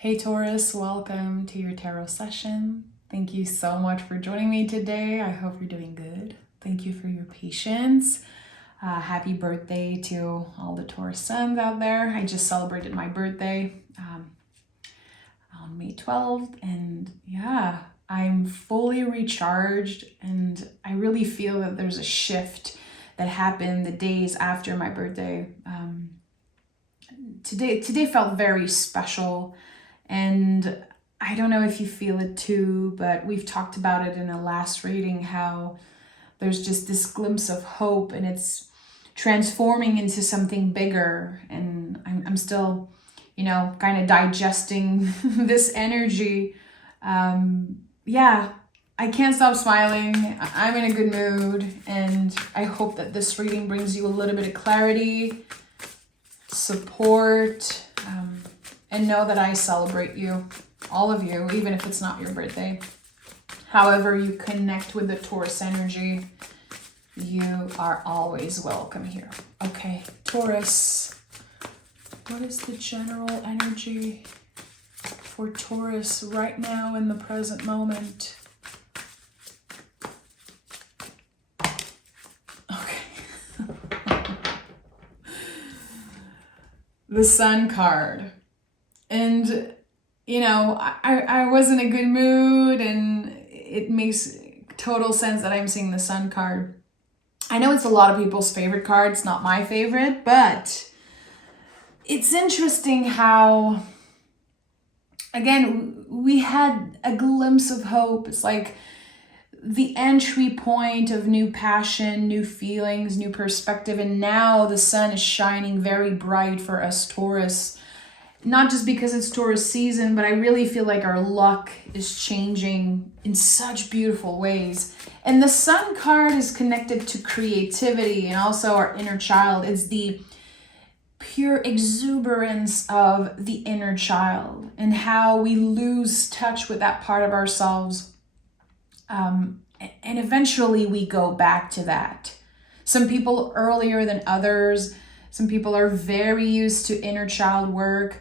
Hey Taurus, welcome to your tarot session. Thank you so much for joining me today. I hope you're doing good. Thank you for your patience. Happy birthday to all the Taurus suns out there. I just celebrated my birthday on May 12th, and yeah, I'm fully recharged, and I really feel that there's a shift that happened the days after my birthday. Today felt very special. And I don't know if you feel it too, but we've talked about it in a last reading, how there's just this glimpse of hope and it's transforming into something bigger. And I'm still, kind of digesting this energy. Yeah, I can't stop smiling. I'm in a good mood. And I hope that this reading brings you a little bit of clarity, support, and know that I celebrate you, all of you, even if it's not your birthday. However you connect with the Taurus energy, you are always welcome here. Okay, Taurus, what is the general energy for Taurus right now in the present moment? Okay. The Sun card. And, I was in a good mood, and it makes total sense that I'm seeing the Sun card. I know it's a lot of people's favorite card. It's not my favorite, but it's interesting how, again, we had a glimpse of hope. It's like the entry point of new passion, new feelings, new perspective, and now the sun is shining very bright for us Taurus. Not just because it's Taurus season, but I really feel like our luck is changing in such beautiful ways. And the Sun card is connected to creativity and also our inner child. It's the pure exuberance of the inner child and how we lose touch with that part of ourselves. And eventually we go back to that. Some people earlier than others. Some people are very used to inner child work.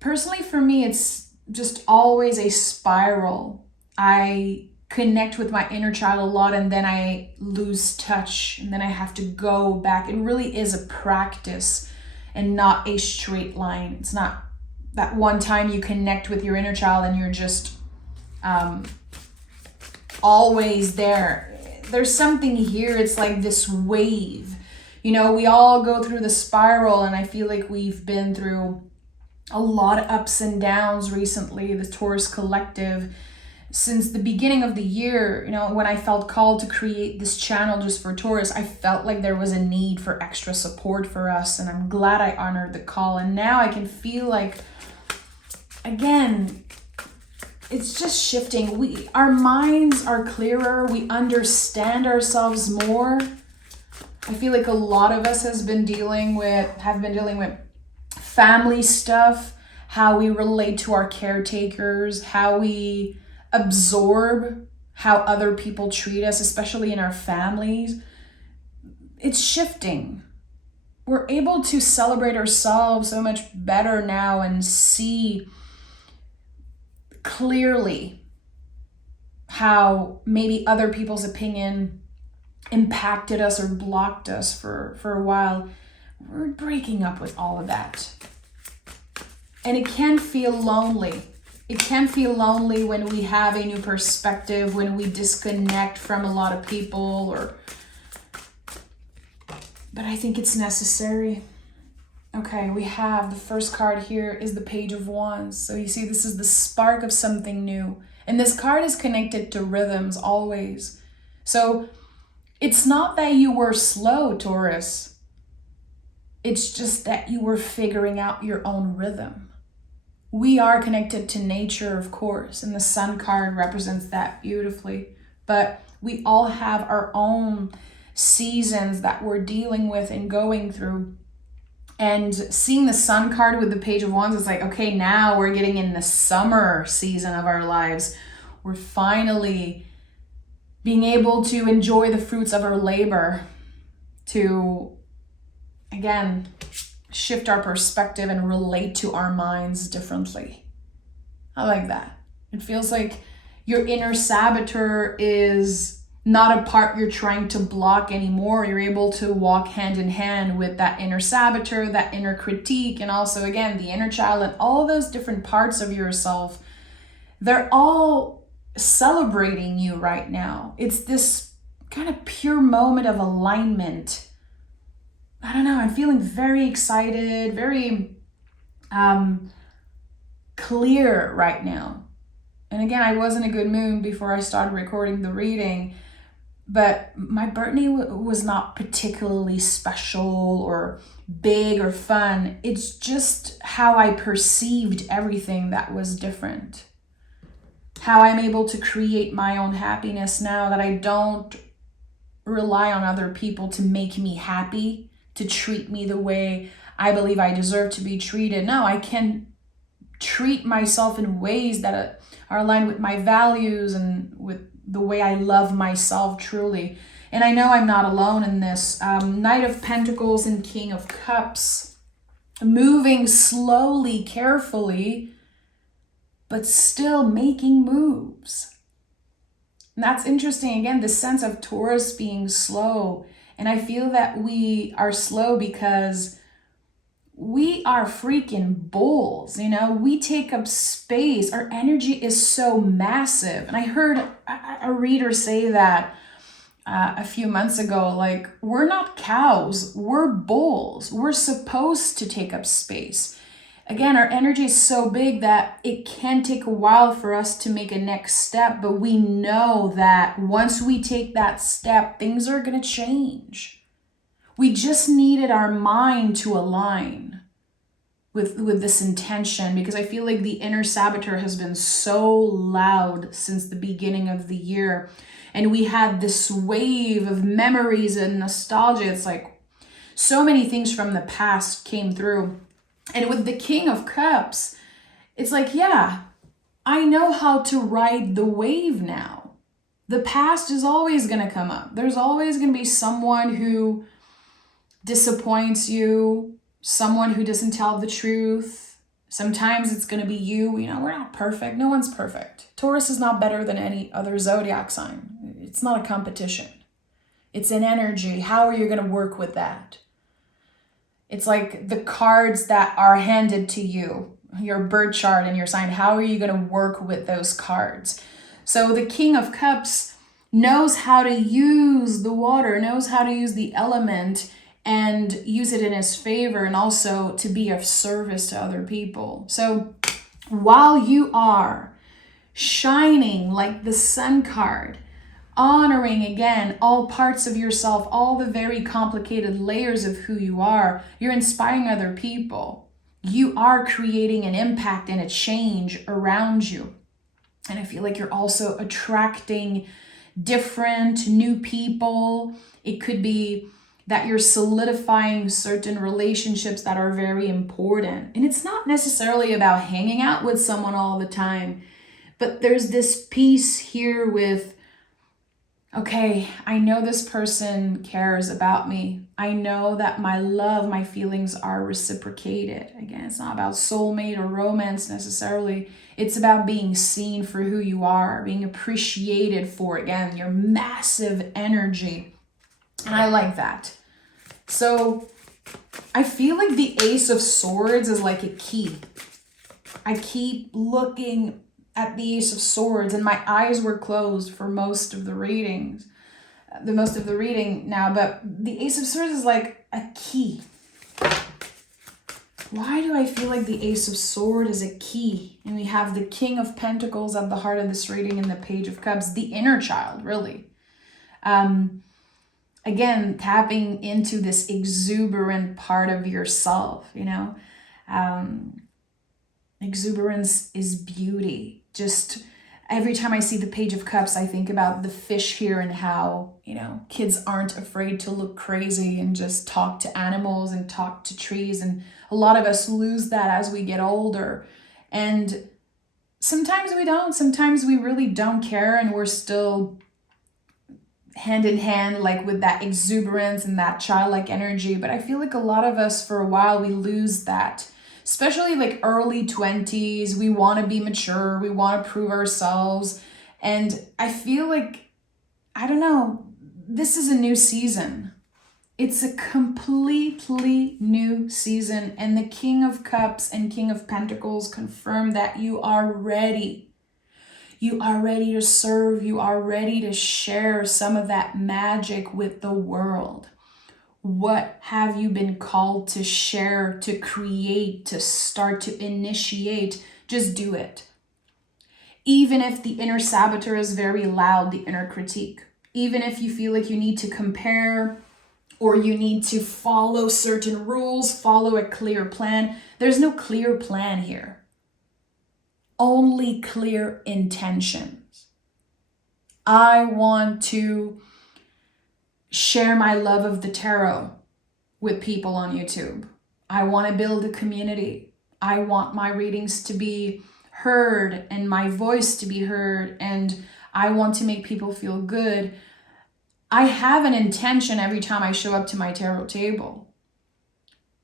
Personally, for me, it's just always a spiral. I connect with my inner child a lot, and then I lose touch, and then I have to go back. It really is a practice and not a straight line. It's not that one time you connect with your inner child and you're just always there. There's something here. It's like this wave. We all go through the spiral, and I feel like we've been through a lot of ups and downs recently, the Taurus collective. Since the beginning of the year, when I felt called to create this channel just for Taurus, I felt like there was a need for extra support for us, and I'm glad I honored the call. And now I can feel like, again, it's just shifting. Our minds are clearer. We understand ourselves more. I feel like a lot of us have been dealing with family stuff, how we relate to our caretakers, how we absorb how other people treat us, especially in our families. It's shifting. We're able to celebrate ourselves so much better now and see clearly how maybe other people's opinion impacted us or blocked us for a while. We're breaking up with all of that. And it can feel lonely. It can feel lonely when we have a new perspective, when we disconnect from a lot of people, but I think it's necessary. Okay, we have the first card here is the Page of Wands. So you see, this is the spark of something new. And this card is connected to rhythms always. So it's not that you were slow, Taurus. It's just that you were figuring out your own rhythm. We are connected to nature, of course, and the Sun card represents that beautifully. But we all have our own seasons that we're dealing with and going through. And seeing the Sun card with the Page of Wands is like, okay, now we're getting in the summer season of our lives. We're finally being able to enjoy the fruits of our labor, to, again, shift our perspective and relate to our minds differently. I like that. It feels like your inner saboteur is not a part you're trying to block anymore. You're able to walk hand in hand with that inner saboteur, that inner critique, and also, again, the inner child and all those different parts of yourself. They're all celebrating you right now. It's this kind of pure moment of alignment. I don't know, I'm feeling very excited, very clear right now. And again, I was in a good mood before I started recording the reading, but my birthday was not particularly special or big or fun. It's just how I perceived everything that was different. How I'm able to create my own happiness now, that I don't rely on other people to make me happy, to treat me the way I believe I deserve to be treated. No, I can treat myself in ways that are aligned with my values and with the way I love myself truly. And I know I'm not alone in this. Knight of Pentacles and King of Cups, moving slowly, carefully, but still making moves. And that's interesting. Again, the sense of Taurus being slow. And I feel that we are slow because we are freaking bulls, you know? We take up space. Our energy is so massive. And I heard a reader say that a few months ago, like, we're not cows, we're bulls. We're supposed to take up space. Again, our energy is so big that it can take a while for us to make a next step, but we know that once we take that step, things are going to change. We just needed our mind to align with this intention, because I feel like the inner saboteur has been so loud since the beginning of the year. And we had this wave of memories and nostalgia. It's like so many things from the past came through. And with the King of Cups, it's like, yeah, I know how to ride the wave now. The past is always going to come up. There's always going to be someone who disappoints you, someone who doesn't tell the truth. Sometimes it's going to be you. You know, we're not perfect. No one's perfect. Taurus is not better than any other zodiac sign. It's not a competition. It's an energy. How are you going to work with that? It's like the cards that are handed to you, your birth chart and your sign. How are you going to work with those cards? So the King of Cups knows how to use the water, knows how to use the element and use it in his favor, and also to be of service to other people. So while you are shining like the Sun card, honoring again all parts of yourself, all the very complicated layers of who you are, you're inspiring other people. You are creating an impact and a change around you. And I feel like you're also attracting different new people. It could be that you're solidifying certain relationships that are very important. And it's not necessarily about hanging out with someone all the time, but there's this piece here with, okay, I know this person cares about me. I know that my love, my feelings are reciprocated. Again, it's not about soulmate or romance necessarily. It's about being seen for who you are, being appreciated for, again, your massive energy. And I like that. So I feel like the Ace of Swords is like a key. I keep looking at the Ace of Swords and my eyes were closed for most of the reading now, but the Ace of Swords is like a key. Why do I feel like the Ace of Swords is a key? And we have the King of Pentacles at the heart of this reading and the Page of Cups, the inner child, really. Again, tapping into this exuberant part of yourself, you know. Exuberance is beauty. Just every time I see the Page of Cups, I think about the fish here and how, you know, kids aren't afraid to look crazy and just talk to animals and talk to trees. And a lot of us lose that as we get older. And sometimes we don't. Sometimes we really don't care and we're still hand in hand, like with that exuberance and that childlike energy. But I feel like a lot of us, for a while, we lose that. especially like early 20s. We want to be mature, we want to prove ourselves. And I feel like, I don't know, this is a new season. It's a completely new season. And the King of Cups and King of Pentacles confirm that you are ready. You are ready to serve. You are ready to share some of that magic with the world. What have you been called to share, to create, to start, to initiate? Just do it. Even if the inner saboteur is very loud, the inner critique. Even if you feel like you need to compare or you need to follow certain rules, follow a clear plan. There's no clear plan here. Only clear intentions. I want to share my love of the tarot with people on YouTube. I want to build a community. I want my readings to be heard and my voice to be heard, and I want to make people feel good. I have an intention every time I show up to my tarot table,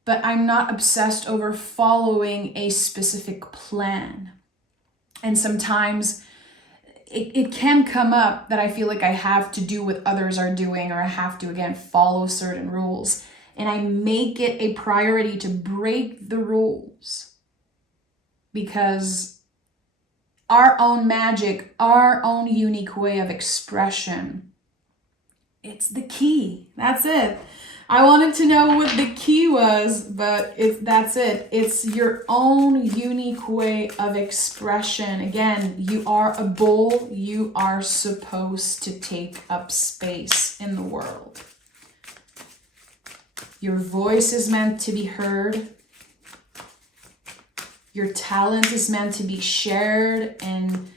but I'm not obsessed over following a specific plan. And sometimes it can come up that I feel like I have to do what others are doing, or I have to, again, follow certain rules. And I make it a priority to break the rules, because our own magic, our own unique way of expression, it's the key. That's it. I wanted to know what the key was, but that's it. It's your own unique way of expression. Again, you are a bull. You are supposed to take up space in the world. Your voice is meant to be heard. Your talent is meant to be shared, and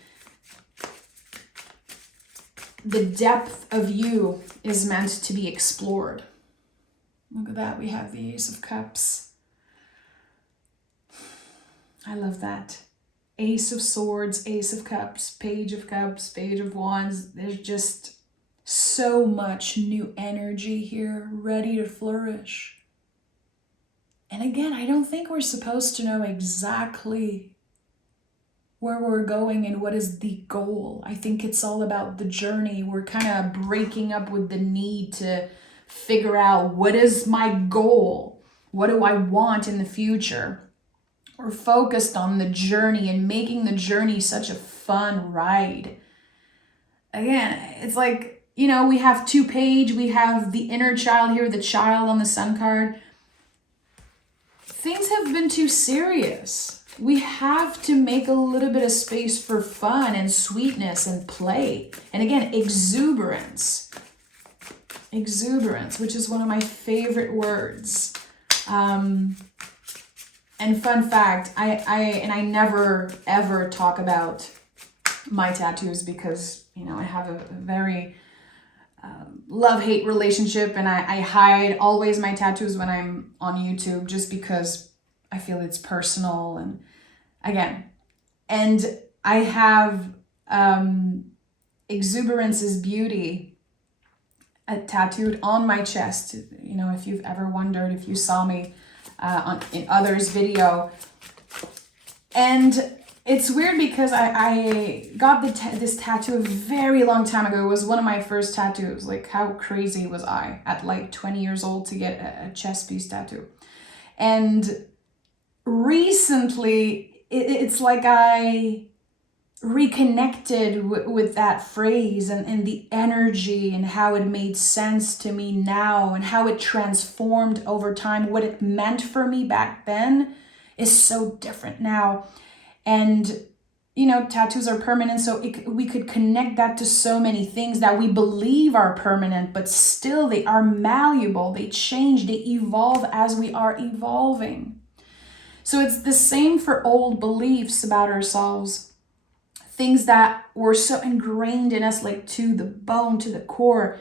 the depth of you is meant to be explored. Look at that. We have the Ace of Cups. I love that. Ace of Swords, Ace of Cups, Page of Cups, Page of Wands. There's just so much new energy here, ready to flourish. And again, I don't think we're supposed to know exactly where we're going and what is the goal. I think it's all about the journey. We're kind of breaking up with the need to figure out, what is my goal? What do I want in the future? We're focused on the journey and making the journey such a fun ride. Again, it's like, we have 2 page, we have the inner child here, the child on the sun card. Things have been too serious. We have to make a little bit of space for fun and sweetness and play. And again, exuberance. Exuberance, which is one of my favorite words. And fun fact, I never ever talk about my tattoos, because I have a very love-hate relationship, and I hide always my tattoos when I'm on YouTube, just because I feel it's personal. And again, and I have exuberance is beauty tattooed on my chest. If you've ever wondered, if you saw me in others' video. And it's weird because I got this tattoo a very long time ago. It was one of my first tattoos. Like, how crazy was I at like 20 years old to get a chest piece tattoo? And recently, it's like I reconnected with that phrase and the energy, and how it made sense to me now, and how it transformed over time. What it meant for me back then is so different now. And tattoos are permanent, so we could connect that to so many things that we believe are permanent, but still they are malleable, they change, they evolve as we are evolving. So it's the same for old beliefs about ourselves, things that were so ingrained in us, like to the bone, to the core.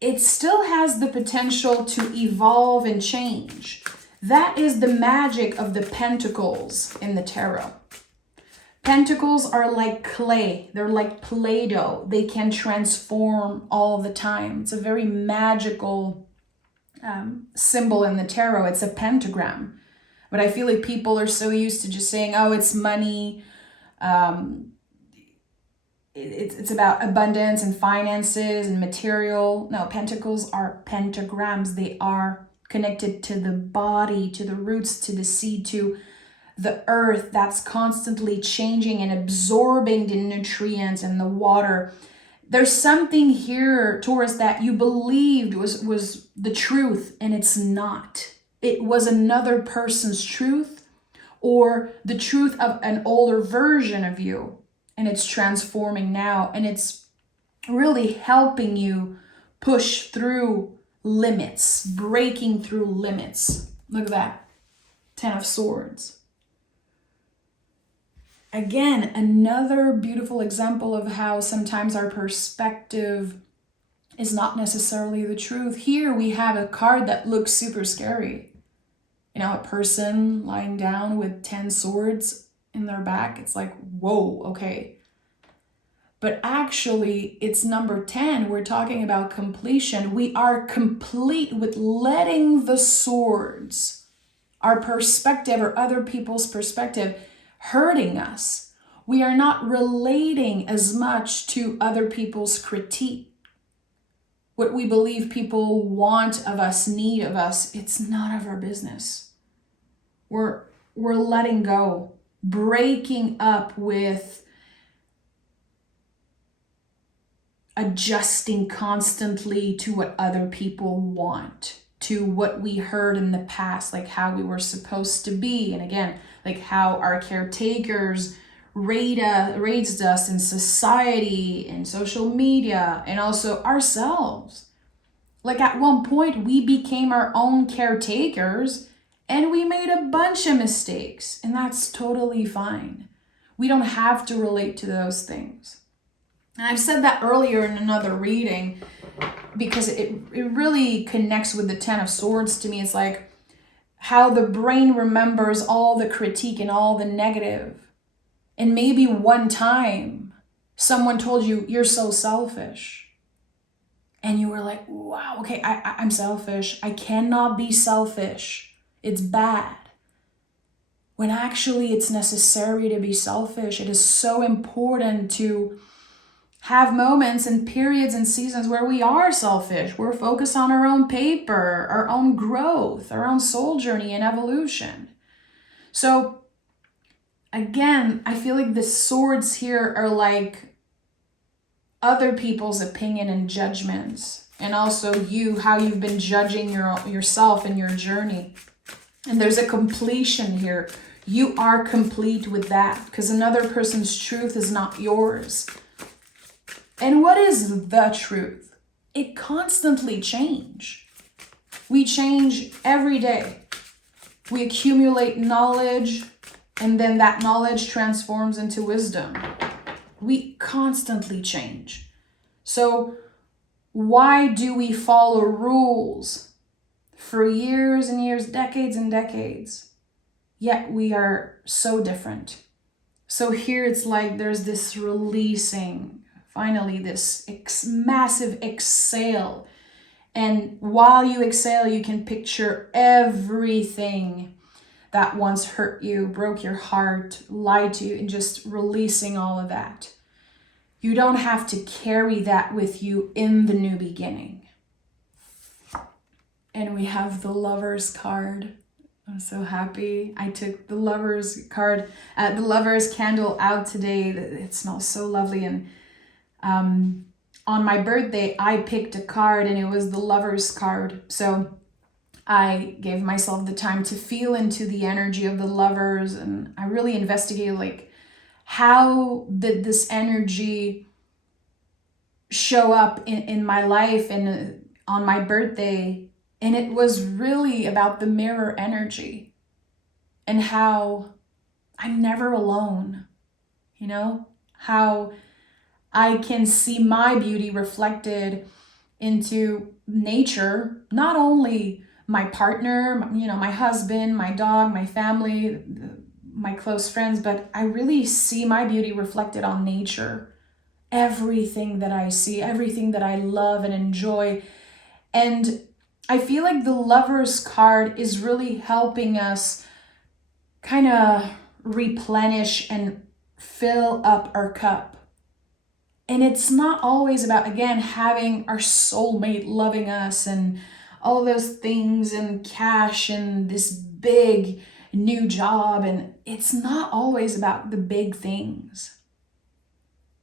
It still has the potential to evolve and change. That is the magic of the pentacles in the tarot. Pentacles are like clay. They're like Play-Doh. They can transform all the time. It's a very magical symbol in the tarot. It's a pentagram. But I feel like people are so used to just saying, oh, it's money. It's about abundance and finances and material. No, pentacles are pentagrams. They are connected to the body, to the roots, to the seed, to the earth that's constantly changing and absorbing the nutrients and the water. There's something here, Taurus, that you believed was the truth, and it's not. It was another person's truth, or the truth of an older version of you, and it's transforming now, and it's really helping you push through limits, breaking through limits. Look at that. 10 of Swords. Again, another beautiful example of how sometimes our perspective is not necessarily the truth. Here we have a card that looks super scary. You know, a person lying down with 10 swords in their back. It's like, whoa, okay. But actually, it's number 10. We're talking about completion. We are complete with letting the swords, our perspective or other people's perspective, hurting us. We are not relating as much to other people's critique. What we believe people want of us, need of us, it's none of our business. We're letting go, breaking up with adjusting constantly to what other people want, to what we heard in the past, like how we were supposed to be. And again, like how our caretakers raised us in society, in social media, and also ourselves. Like at one point, we became our own caretakers and we made a bunch of mistakes, and that's totally fine. We don't have to relate to those things. And I've said that earlier in another reading because it really connects with the 10 of Swords to me. It's like how the brain remembers all the critique and all the negative. And maybe one time someone told you, you're so selfish. And you were like, wow, okay, I'm selfish. I cannot be selfish. It's bad. When actually it's necessary to be selfish. It is so important to have moments and periods and seasons where we are selfish. We're focused on our own paper, our own growth, our own soul journey and evolution. So again, I feel like the swords here are like other people's opinion and judgments, and also how you've been judging yourself and your journey. And there's a completion here. You are complete with that because another person's truth is not yours. And what is the truth? It constantly changes. We change every day. We accumulate knowledge, and then that knowledge transforms into wisdom. We constantly change. So why do we follow rules for years and years, decades and decades? Yet we are so different. So here it's like there's this releasing, finally this massive exhale. And while you exhale, you can picture everything that once hurt you, broke your heart, lied to you, and just releasing all of that. You don't have to carry that with you in the new beginning. And we have the Lover's card. I'm so happy. I took the Lover's card, the Lover's candle out today. It smells so lovely. And on my birthday, I picked a card and it was the Lover's card. So I gave myself the time to feel into the energy of the lovers, and I really investigated like how did this energy show up in my life and on my birthday. And it was really about the mirror energy and how I'm never alone, you know, how I can see my beauty reflected into nature, not only my partner, you know, my husband, my dog, my family, my close friends, but I really see my beauty reflected on nature. Everything that I see, everything that I love and enjoy. And I feel like the Lover's card is really helping us kind of replenish and fill up our cup. And it's not always about, again, having our soulmate loving us and all those things and cash and this big new job. And it's not always about the big things.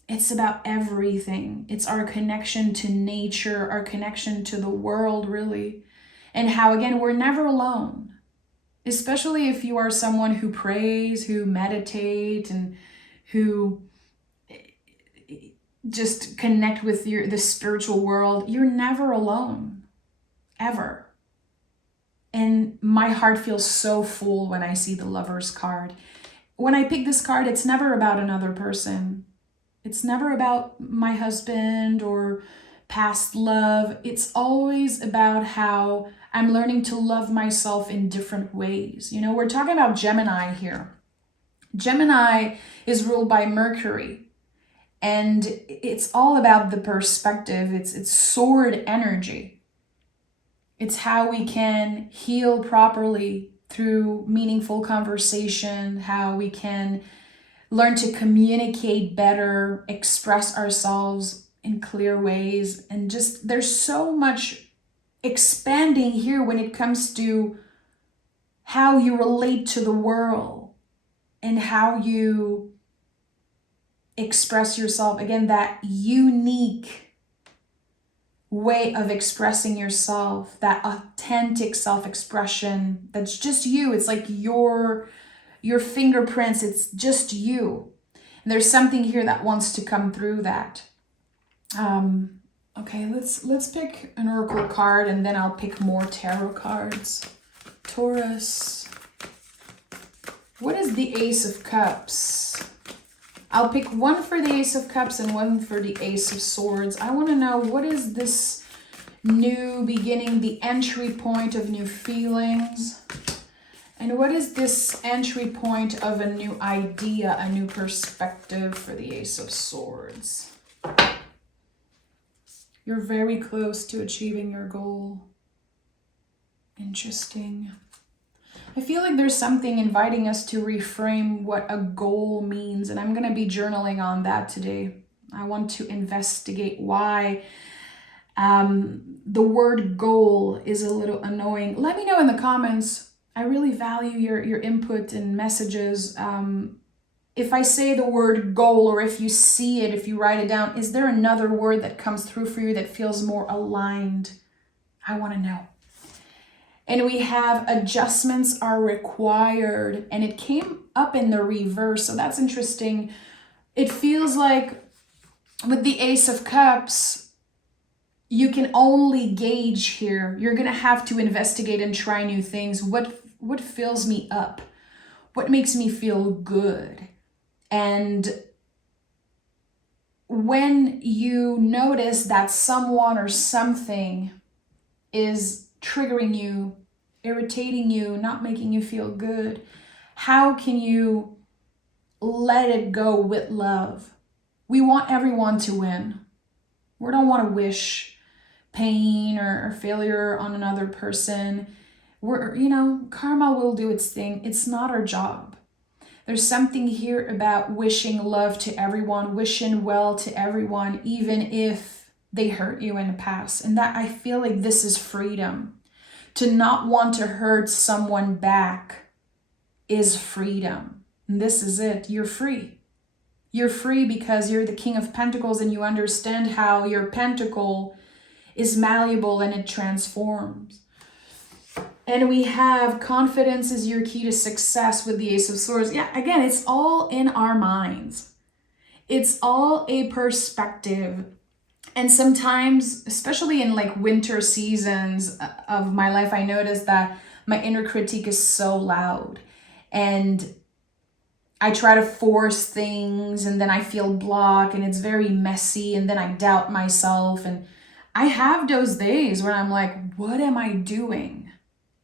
It's about everything. It's our connection to nature, our connection to the world, really. And how, again, we're never alone. Especially if you are someone who prays, who meditate, and who just connect with the spiritual world. You're never alone, ever. And my heart feels so full when I see the Lover's card. When I pick this card, it's never about another person. It's never about my husband or past love. It's always about how I'm learning to love myself in different ways. You know, we're talking about Gemini here. Gemini is ruled by Mercury. And it's all about the perspective. It's sword energy. It's how we can heal properly through meaningful conversation, how we can learn to communicate better, express ourselves in clear ways. And just there's so much expanding here when it comes to how you relate to the world and how you express yourself. Again, that unique way of expressing yourself, that authentic self-expression that's just you. It's like your fingerprints, it's just you. And there's something here that wants to come through that. Okay, let's pick an oracle card and then I'll pick more tarot cards. Taurus. What is the Ace of Cups? I'll pick one for the Ace of Cups and one for the Ace of Swords. I want to know, what is this new beginning, the entry point of new feelings? And what is this entry point of a new idea, a new perspective for the Ace of Swords? You're very close to achieving your goal. Interesting. I feel like there's something inviting us to reframe what a goal means, and I'm going to be journaling on that today. I want to investigate why the word goal is a little annoying. Let me know in the comments. I really value your input and messages. If I say the word goal, or if you see it, if you write it down, is there another word that comes through for you that feels more aligned? I want to know. And we have adjustments are required, and it came up in the reverse, so that's interesting. It feels like with the Ace of Cups, you can only gauge here. You're gonna have to investigate and try new things. What fills me up? What makes me feel good? And when you notice that someone or something is triggering you, irritating you, not making you feel good, how can you let it go with love? We want everyone to win. We don't want to wish pain or failure on another person. Karma will do its thing. It's not our job. There's something here about wishing love to everyone, wishing well to everyone, even if they hurt you in the past. And that, I feel like this is freedom. To not want to hurt someone back is freedom. And this is it. You're free. You're free because you're the King of Pentacles and you understand how your pentacle is malleable and it transforms. And we have confidence is your key to success with the Ace of Swords. Yeah, again, it's all in our minds. It's all a perspective. And sometimes, especially in like winter seasons of my life, I notice that my inner critique is so loud. And I try to force things and then I feel blocked and it's very messy and then I doubt myself. And I have those days where I'm like, what am I doing?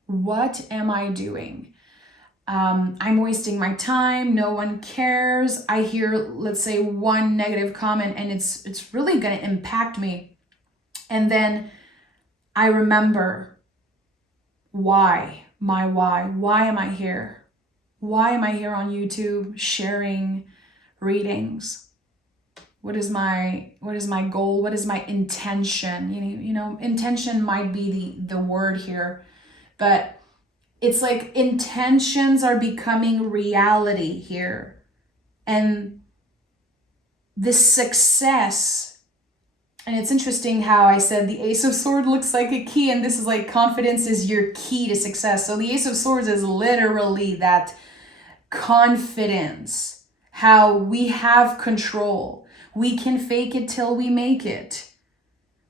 What am I doing? I'm wasting my time. No one cares. I hear, let's say, one negative comment and it's really going to impact me. And then I remember why am I here? Why am I here on YouTube sharing readings? What is my goal? What is my intention? You know, intention might be the word here, but it's like intentions are becoming reality here. And this success, and it's interesting how I said the Ace of Swords looks like a key, and this is like confidence is your key to success. So the Ace of Swords is literally that confidence, how we have control. We can fake it till we make it.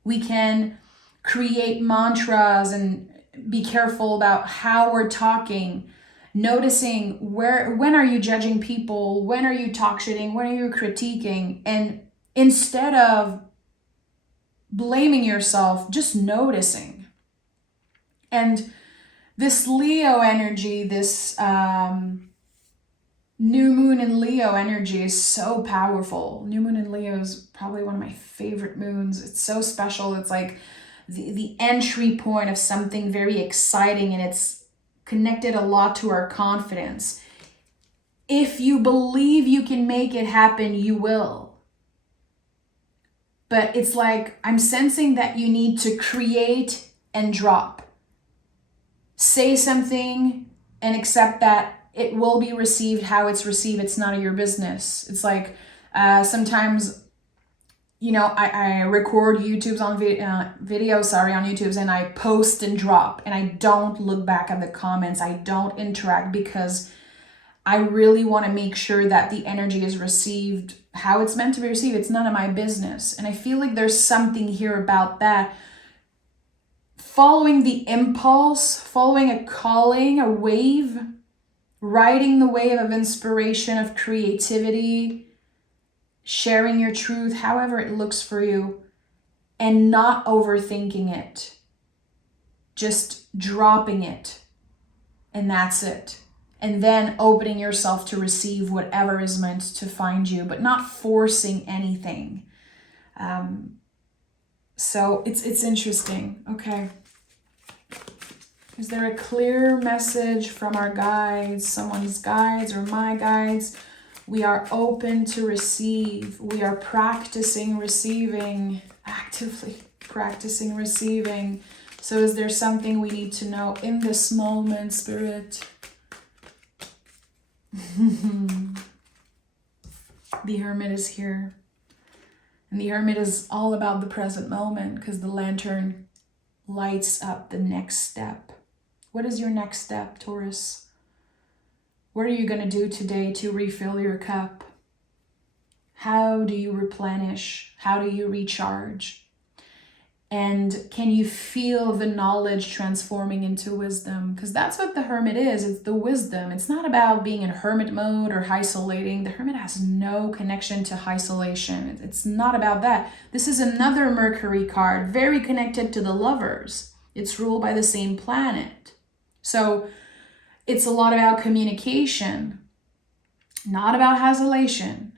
We can create mantras and be careful about how we're talking, noticing when are you judging people, when are you talk shitting, when are you critiquing, and instead of blaming yourself, just noticing. And this Leo energy, this new moon in Leo energy is so powerful. New moon in Leo is probably one of my favorite moons. It's so special. It's like the entry point of something very exciting, and it's connected a lot to our confidence. If you believe you can make it happen, you will. But it's like I'm sensing that you need to create and drop. Say something and accept that it will be received how it's received. It's none of your business. It's like sometimes, you know, I record YouTubes on videos on YouTubes, and I post and drop, and I don't look back at the comments. I don't interact because I really want to make sure that the energy is received how it's meant to be received. It's none of my business. And I feel like there's something here about that. Following the impulse, following a calling, a wave, riding the wave of inspiration, of creativity, sharing your truth, however it looks for you, and not overthinking it. Just dropping it. And that's it. And then opening yourself to receive whatever is meant to find you, but not forcing anything. So it's interesting. Okay. Is there a clear message from our guides, someone's guides or my guides? We are open to receive. We are practicing receiving, actively practicing receiving. So is there something we need to know in this moment, Spirit? The Hermit is here. And the Hermit is all about the present moment, because the lantern lights up the next step. What is your next step, Taurus? What are you going to do today to refill your cup? How do you replenish? How do you recharge? And can you feel the knowledge transforming into wisdom? Because that's what the Hermit is. It's the wisdom. It's not about being in hermit mode or isolating. The Hermit has no connection to isolation. It's not about that. This is another Mercury card, very connected to the Lovers. It's ruled by the same planet. So it's a lot about communication, not about isolation.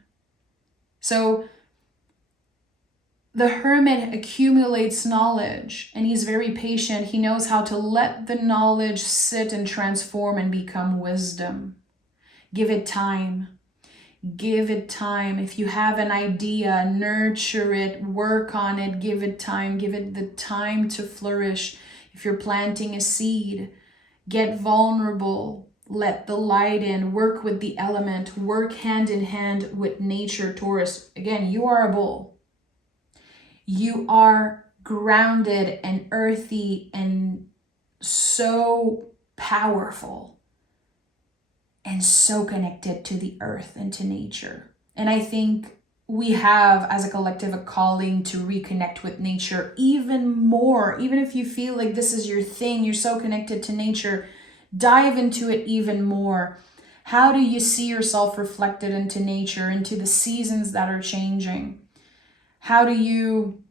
So the Hermit accumulates knowledge, and he's very patient. He knows how to let the knowledge sit and transform and become wisdom. Give it time. Give it time. If you have an idea, nurture it, work on it, give it time. Give it the time to flourish. If you're planting a seed, get vulnerable. Let the light in. Work with the element. Work hand in hand with nature, Taurus. Again, you are a bull. You are grounded and earthy and so powerful and so connected to the earth and to nature. And I think we have, as a collective, a calling to reconnect with nature even more. Even if you feel like this is your thing, you're so connected to nature, dive into it even more. How do you see yourself reflected into nature, into the seasons that are changing? How do you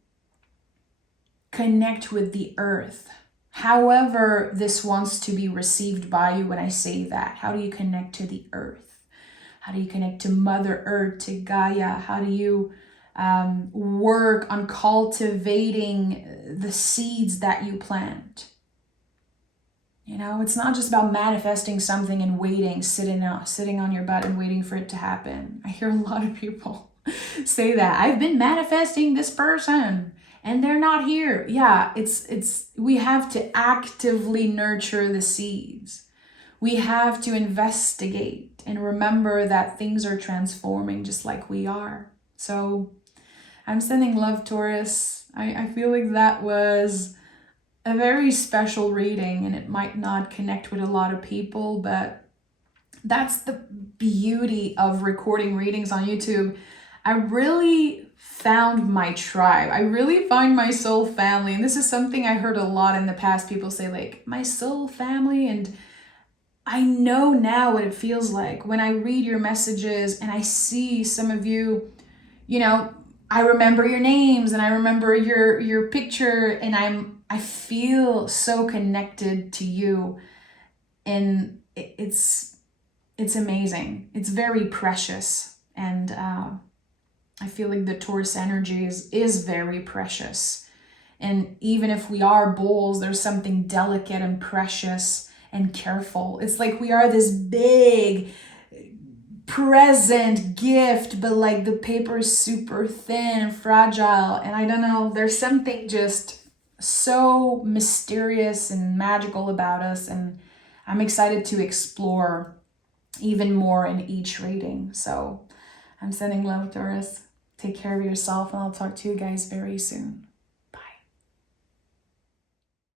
connect with the earth? However this wants to be received by you when I say that. How do you connect to the earth? How do you connect to Mother Earth, to Gaia? How do you work on cultivating the seeds that you plant? You know, it's not just about manifesting something and waiting, sitting on your butt and waiting for it to happen. I hear a lot of people say that. I've been manifesting this person and they're not here. Yeah, we have to actively nurture the seeds. We have to investigate and remember that things are transforming just like we are. So I'm sending love, Taurus. I feel like that was a very special reading, and it might not connect with a lot of people, but that's the beauty of recording readings on YouTube. I really found my tribe. I really find my soul family. And this is something I heard a lot in the past. People say, like, my soul family. And I know now what it feels like when I read your messages and I see some of you, you know, I remember your names and I remember your picture, and I feel so connected to you, and it's amazing. It's very precious, and I feel like the Taurus energy is very precious. And even if we are bowls, there's something delicate and precious and careful. It's like we are this big present gift, but like the paper is super thin and fragile. And I don't know, there's something just so mysterious and magical about us. And I'm excited to explore even more in each reading. So I'm sending love, Taurus. Take care of yourself, and I'll talk to you guys very soon.